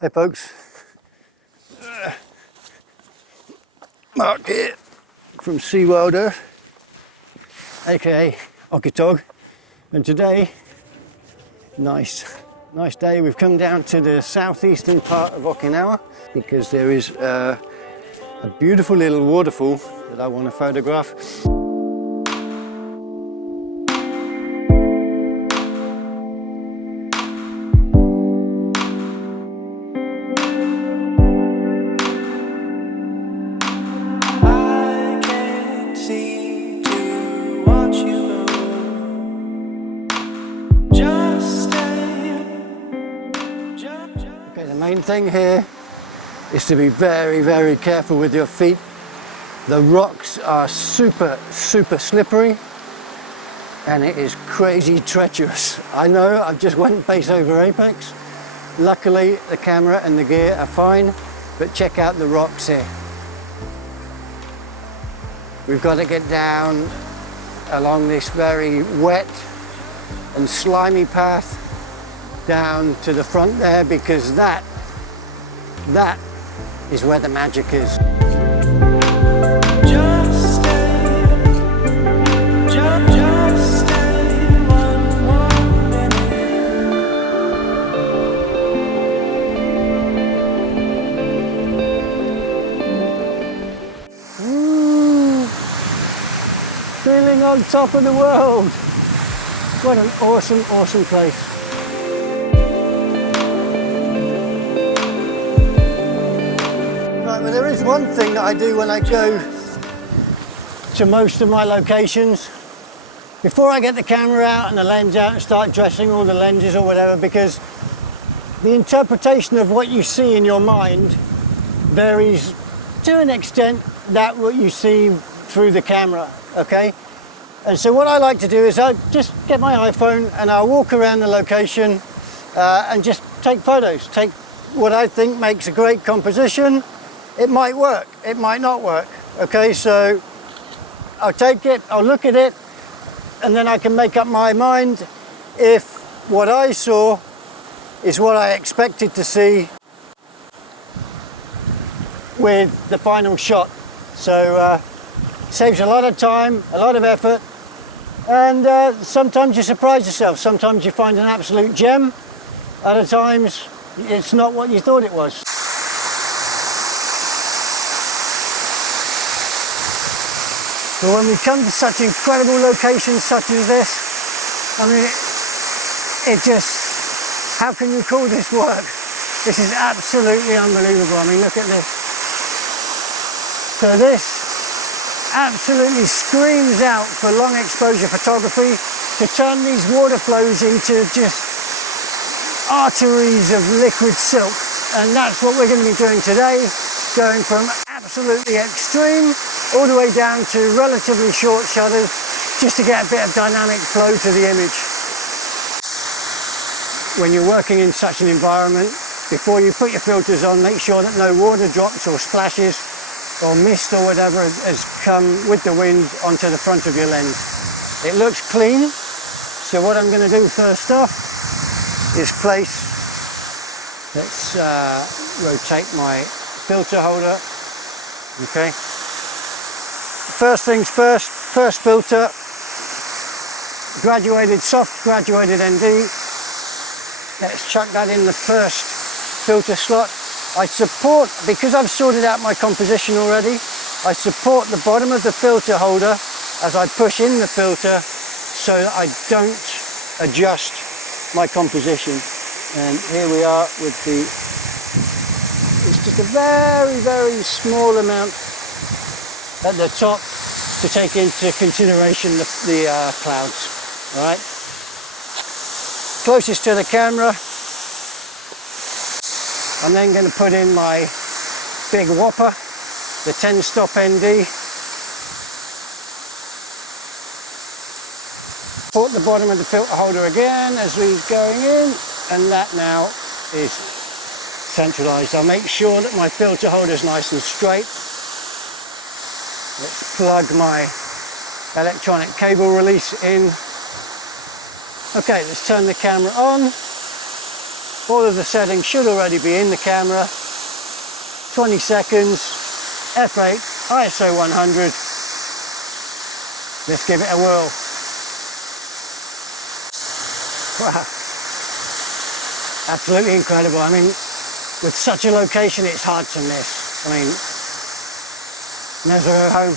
Hey folks, Mark here from SEAWILDEARTH, aka Okitog, and today, nice day. We've come down to the southeastern part of Okinawa because there is a beautiful little waterfall that I want to photograph. The main thing here is to be very careful with your feet. The rocks are super slippery and it is crazy treacherous. I know, I've just went base over apex. Luckily the camera and the gear are fine, but check out the rocks here. We've got to get down along this very wet and slimy path down to the front there, because that is where the magic is. Just stay one more minute. Ooh, feeling on top of the world. What an awesome place. But there is one thing that I do when I go to most of my locations. Before I get the camera out and the lens out and start dressing all the lenses or whatever, because the interpretation of what you see in your mind varies to an extent that what you see through the camera, okay? And so what I like to do is I just get my iPhone and I'll walk around the location and just take photos, take what I think makes a great composition. It might work, it might not work, okay? So I'll take it, I'll look at it, and then I can make up my mind if what I saw is what I expected to see with the final shot. So saves a lot of time, a lot of effort, and sometimes you surprise yourself. Sometimes you find an absolute gem, other times it's not what you thought it was. But when we come to such incredible locations such as this, I mean, it just, how can you call this work? This is absolutely unbelievable. I mean, look at this. So this absolutely screams out for long exposure photography, to turn these water flows into just arteries of liquid silk. And that's what we're going to be doing today, going from absolutely extreme all the way down to relatively short shutters, just to get a bit of dynamic flow to the image. When you're working in such an environment, before you put your filters on, make sure that no water drops or splashes or mist or whatever has come with the wind onto the front of your lens. It looks clean, so what I'm going to do first off is place, let's rotate my filter holder, okay. First things first, first filter, soft graduated ND. Let's chuck that in the first filter slot. I support, because I've sorted out my composition already, I support the bottom of the filter holder as I push in the filter so that I don't adjust my composition. And here we are with the, it's just a very small amount at the top to take into consideration the clouds, all right? Closest to the camera, I'm then going to put in my big whopper, the 10-stop ND. Support the bottom of the filter holder again as we're going in, and that now is centralized. I'll make sure that my filter holder is nice and straight. Let's plug my electronic cable release in. Okay, let's turn the camera on. All of the settings should already be in the camera. 20 seconds, f8, ISO 100. Let's give it a whirl. Wow, absolutely incredible. I mean, with such a location, it's hard to miss. I mean, never go home.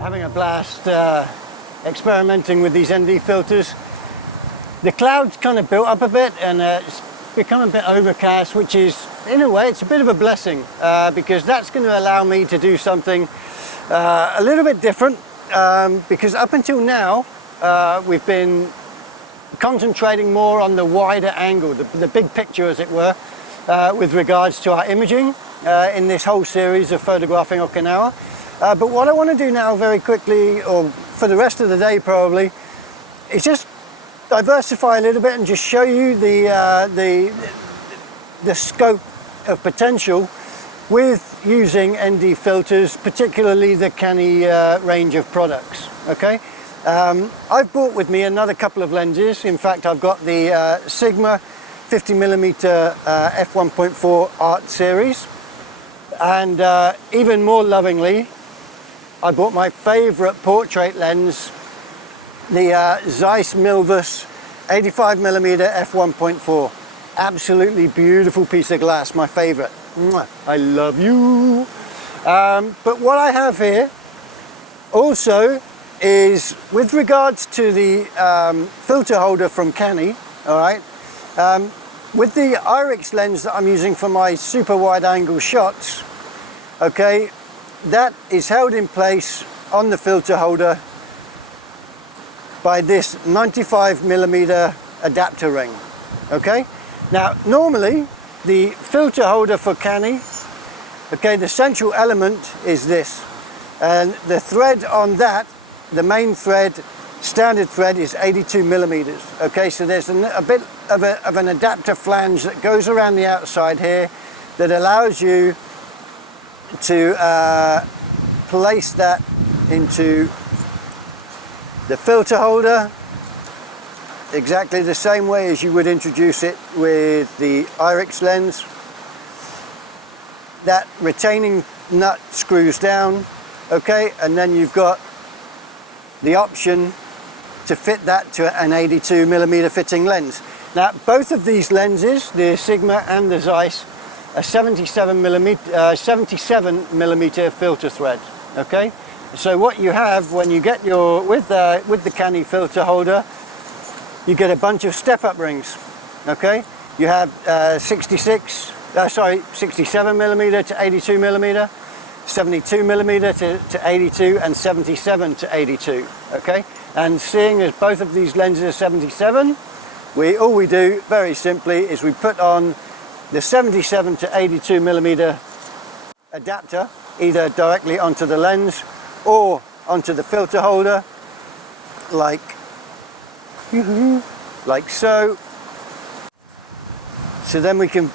Having a blast experimenting with these ND filters. The clouds kind of built up a bit and it's become a bit overcast, which is, in a way, it's a bit of a blessing because that's going to allow me to do something a little bit different because up until now we've been concentrating more on the wider angle, the big picture as it were, with regards to our imaging in this whole series of Photographing Okinawa. But what I want to do now very quickly, or for the rest of the day probably, is just diversify a little bit and just show you the scope of potential with using ND filters, particularly the KANI range of products. Okay, I've brought with me another couple of lenses. In fact, I've got the Sigma 50mm f1.4 Art series, and even more lovingly, I bought my favourite portrait lens, the Zeiss Milvus 85mm f1.4. Absolutely beautiful piece of glass, my favourite. I love you. But what I have here also is, with regards to the filter holder from KANI, all right, with the Irix lens that I'm using for my super wide angle shots, okay, that is held in place on the filter holder by this 95mm adapter ring. Okay, now normally the filter holder for KANI, okay, the central element is this, and the thread on that, the main thread, standard thread, is 82mm. Okay, so there's a bit of an adapter flange that goes around the outside here that allows you to place that into the filter holder exactly the same way as you would introduce it with the Irix lens. That retaining nut screws down, okay, and then you've got the option to fit that to an 82mm fitting lens. Now both of these lenses, the Sigma and the Zeiss, a 77mm filter thread. Okay, so what you have when you get your with the KANI filter holder, you get a bunch of step-up rings. Okay, you have 67mm to 82mm, 72mm to 82, and 77 to 82. Okay, and seeing as both of these lenses are 77, all we do very simply is we put on the 77 to 82mm adapter either directly onto the lens or onto the filter holder, like so. So then we can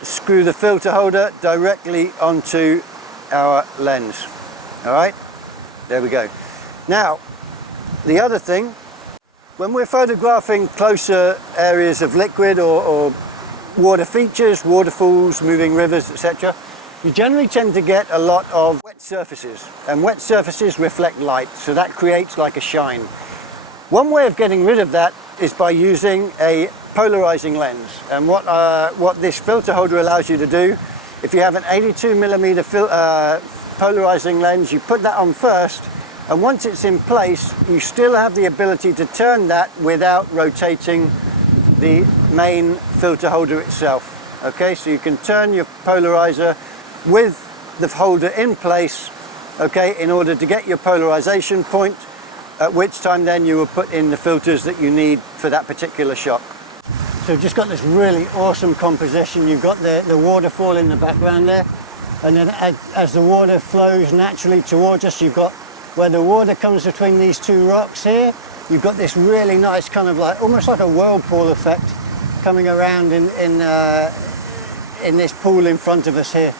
screw the filter holder directly onto our lens. All right, there we go. Now, the other thing, when we're photographing closer areas of liquid or water features, waterfalls, moving rivers, etc., you generally tend to get a lot of wet surfaces, and wet surfaces reflect light, so that creates like a shine. One way of getting rid of that is by using a polarizing lens, and what this filter holder allows you to do, if you have an 82mm polarizing lens, you put that on first, and once it's in place, you still have the ability to turn that without rotating the main filter holder itself. Okay, so you can turn your polarizer with the holder in place, okay, in order to get your polarization point, at which time then you will put in the filters that you need for that particular shot. So we've just got this really awesome composition. You've got the waterfall in the background there, and then as the water flows naturally towards us, you've got where the water comes between these two rocks here, you've got this really nice kind of like, almost like a whirlpool effect coming around in this pool in front of us here.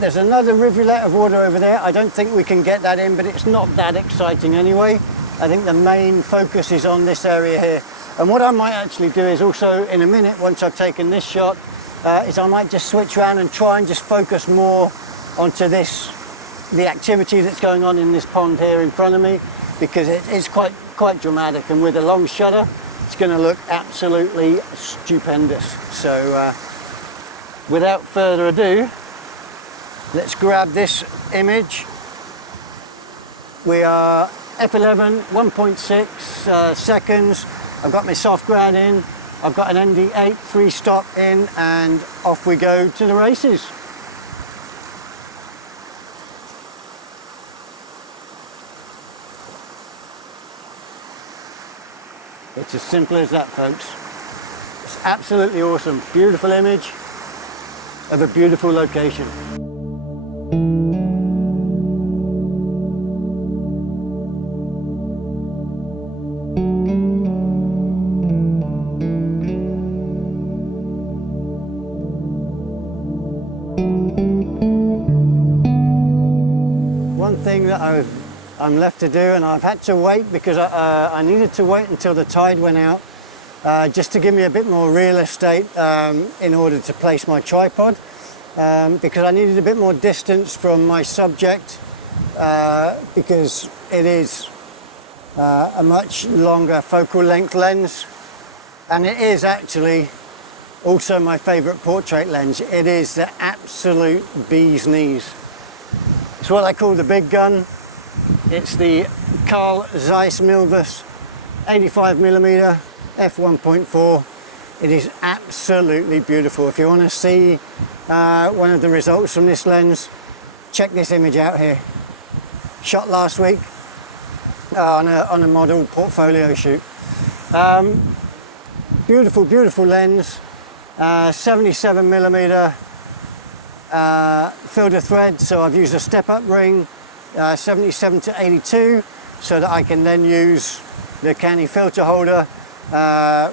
There's another rivulet of water over there. I don't think we can get that in, but it's not that exciting anyway. I think the main focus is on this area here. And what I might actually do is also, in a minute, once I've taken this shot, is I might just switch around and try and just focus more onto this, the activity that's going on in this pond here in front of me, because it is quite dramatic, and with a long shutter, it's going to look absolutely stupendous. So without further ado, let's grab this image. We are f11, 1.6 seconds. I've got my soft grad in, I've got an ND8 3-stop in, and off we go to the races. It's as simple as that, folks. It's absolutely awesome. Beautiful image of a beautiful location. One thing that I'm left to do, and I've had to wait because I needed to wait until the tide went out just to give me a bit more real estate in order to place my tripod, because I needed a bit more distance from my subject, because it is a much longer focal length lens, and it is actually also my favourite portrait lens. It is the absolute bee's knees. It's what I call the big gun. It's the Carl Zeiss Milvus 85mm f1.4. It is absolutely beautiful. If you want to see one of the results from this lens, check this image out here. Shot last week on a model portfolio shoot. Beautiful, beautiful lens. 77mm filter thread, so I've used a step-up ring, 77 to 82, so that I can then use the KANI filter holder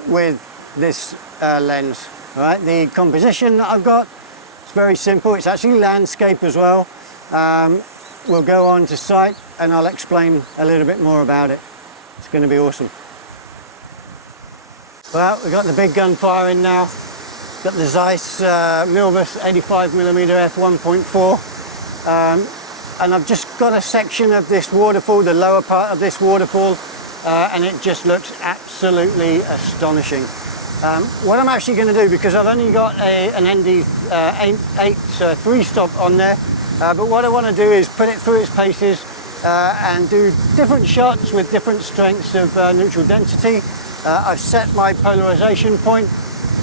with this lens. All right, the composition that I've got, it's very simple. It's actually landscape as well. We'll go on to site and I'll explain a little bit more about it. It's going to be awesome. Well, we've got the big gun firing now. Got the Zeiss Milvus 85mm f1.4, and I've just got a section of this waterfall, the lower part of this waterfall, and it just looks absolutely astonishing. What I'm actually going to do, because I've only got an ND8 3-stop on there, but what I want to do is put it through its paces and do different shots with different strengths of neutral density. I've set my polarization point,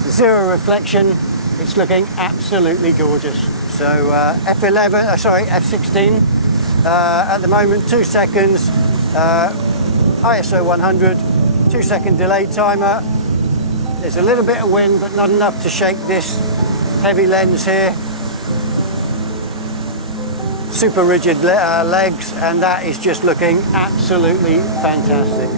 0 reflection. It's looking absolutely gorgeous. So f16 at the moment, 2 seconds, ISO 100, 2-second delay timer. There's a little bit of wind, but not enough to shake this heavy lens here. Super rigid legs, and that is just looking absolutely fantastic.